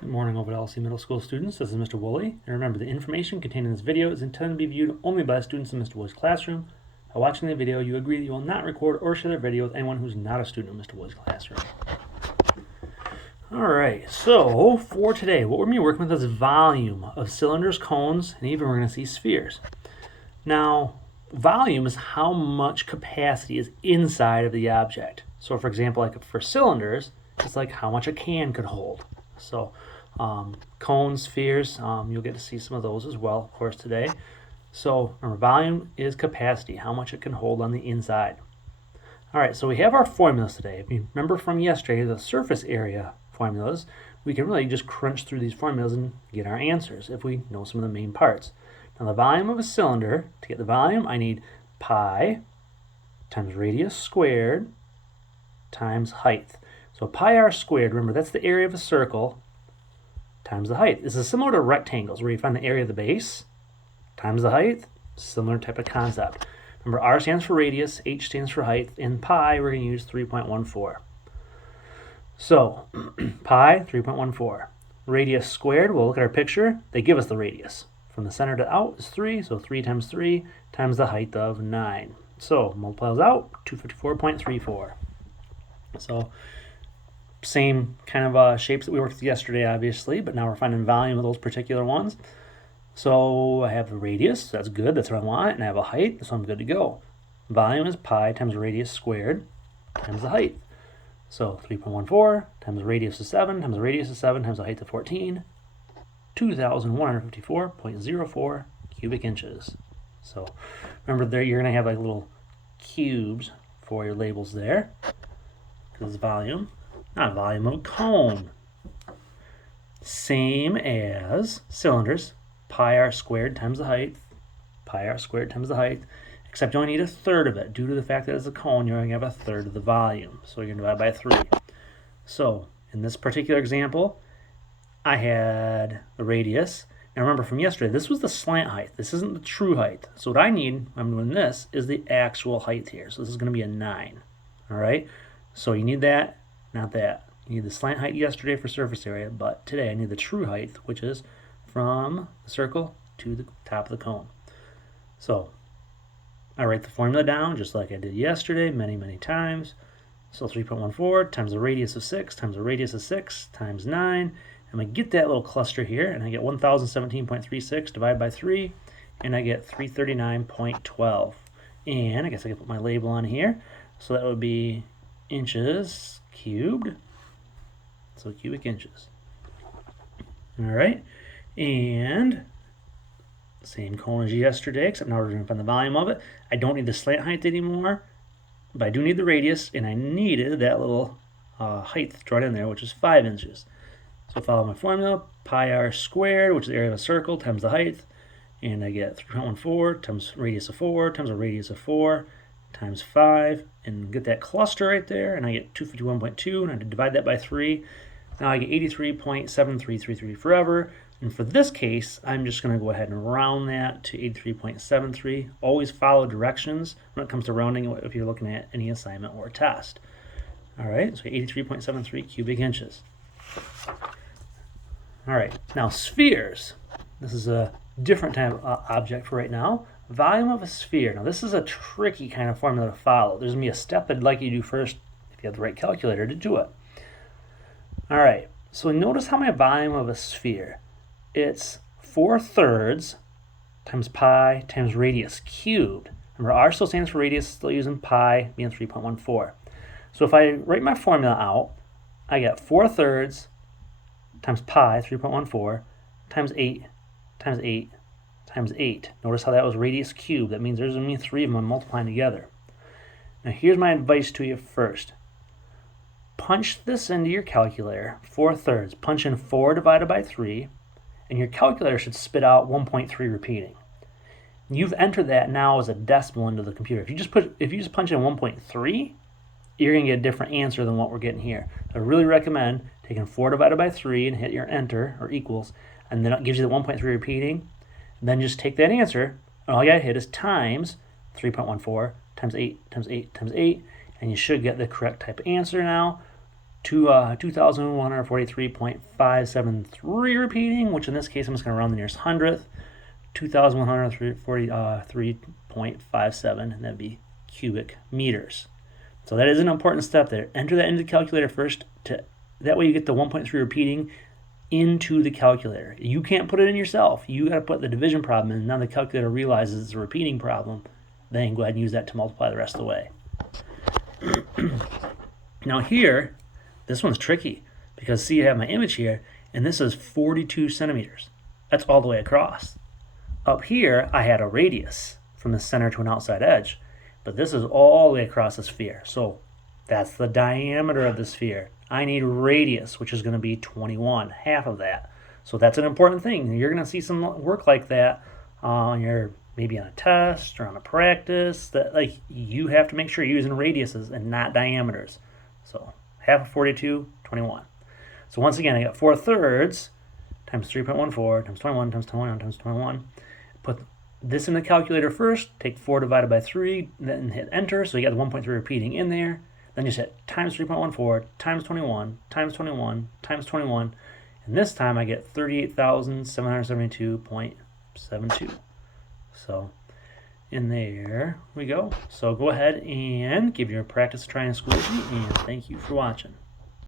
Good morning, over LC Middle School students. This is Mr. Woolley. And remember, the information contained in this video is intended to be viewed only by students in Mr. Woolley's classroom. By watching the video, you agree that you will not record or share the video with anyone who's not a student in Mr. Woolley's classroom. Alright, so for today, what we're going to be working with is volume of cylinders, cones, and even we're going to see spheres. Now, volume is how much capacity is inside of the object. So for example, like for cylinders, it's like how much a can could hold. So cones, spheres, you'll get to see some of those as well, of course, today. So remember, volume is capacity, how much it can hold on the inside. All right, so we have our formulas today. If you remember from yesterday, the surface area formulas, we can really just crunch through these formulas and get our answers if we know some of the main parts. Now the volume of a cylinder, to get the volume, I need pi times radius squared times height. So pi r squared, remember that's the area of a circle, times the height. This is similar to rectangles where you find the area of the base times the height, similar type of concept. Remember, r stands for radius, h stands for height, and pi we're going to use 3.14. So pi, 3.14. Radius squared, we'll look at our picture, they give us the radius. From the center to out is 3, so 3 times the height of 9. So multiply those out, 254.34. So same kind of shapes that we worked with yesterday, obviously, but now we're finding volume of those particular ones. So I have the radius, that's good, that's what I want, and I have a height, so I'm good to go. Volume is pi times radius squared times the height. So 3.14 times the radius is 7 times the radius is 7 times the height of 14, 2,154.04 cubic inches. So remember there you're going to have like little cubes for your labels there. Because volume, not volume of a cone. Same as cylinders, pi r squared times the height, pi r squared times the height, except you only need a third of it. Due to the fact that it's a cone, you're going to have a third of the volume. So you're going to divide by 3. So in this particular example, I had the radius. Now remember from yesterday, this was the slant height. This isn't the true height. So what I need when I'm doing this is the actual height here. So this is going to be a 9. All right? So you need that, not that. You need the slant height yesterday for surface area, but today I need the true height, which is from the circle to the top of the cone. So I write the formula down just like I did yesterday many, many times. So 3.14 times the radius of 6 times the radius of 6 times 9. I'm going to get that little cluster here, and I get 1,017.36 divided by 3, and I get 339.12. And I guess I can put my label on here. So that would be inches cubed, so cubic inches. All right, and same cone as yesterday, except now we're going to find the volume of it. I don't need the slant height anymore, but I do need the radius, and I needed that little height drawn in there, which is 5 inches. So follow my formula, pi r squared, which is the area of a circle, times the height, and I get 3.14 times radius of 4 times the radius of 4 times 5, and get that cluster right there, and I get 251.2, and I divide that by 3. Now I get 83.7333 forever, and for this case, I'm just going to go ahead and round that to 83.73. Always follow directions when it comes to rounding if you're looking at any assignment or test. All right, so 83.73 cubic inches. All right, now spheres. This is a different type of object for right now. Volume of a sphere. Now this is a tricky kind of formula to follow. There's going to be a step I'd like you to do first if you have the right calculator to do it. All right, so notice how my volume of a sphere. It's 4/3 times pi times radius cubed. Remember, r still stands for radius, still using pi being 3.14. So if I write my formula out, I get 4/3 times pi, 3.14, times 8 times 8 times 8. Notice how that was radius cubed. That means there's going to be 3 of them multiplying together. Now here's my advice to you first. Punch this into your calculator, 4/3. Punch in 4 divided by 3, and your calculator should spit out 1.3 repeating. You've entered that now as a decimal into the computer. If you just punch in 1.3, you're going to get a different answer than what we're getting here. So I really recommend taking 4 divided by 3 and hit your enter or equals, and then it gives you the 1.3 repeating. Then just take that answer, and all you got to hit is times 3.14 times 8 times 8 times 8, and you should get the correct type of answer now. 2,143.573 repeating, which in this case I'm just going to round the nearest hundredth. 2,143.57, and that'd be cubic meters. So that is an important step there. Enter that into the calculator first. That way you get the 1.3 repeating into the calculator. You can't put it in yourself. You got to put the division problem in. Now the calculator realizes it's a repeating problem. Then go ahead and use that to multiply the rest of the way. Now here, this one's tricky because see, I have my image here, and this is 42 centimeters. That's all the way across. Up here, I had a radius from the center to an outside edge, but this is all the way across the sphere. So that's the diameter of the sphere. I need radius, which is going to be 21, half of that. So that's an important thing. You're going to see some work like that on your maybe on a test or on a practice. That like you have to make sure you're using radiuses and not diameters. So half of 42, 21. So once again, I got 4/3 times 3.14 times 21 times 21 times 21. Put this in the calculator first, take 4 divided by 3, then hit enter, so you got the 1.3 repeating in there. Then just hit times 3.14 times 21 times 21 times 21, and this time I get 38,772.72. So in there we go. So go ahead and give your practice a try in school with me, and thank you for watching.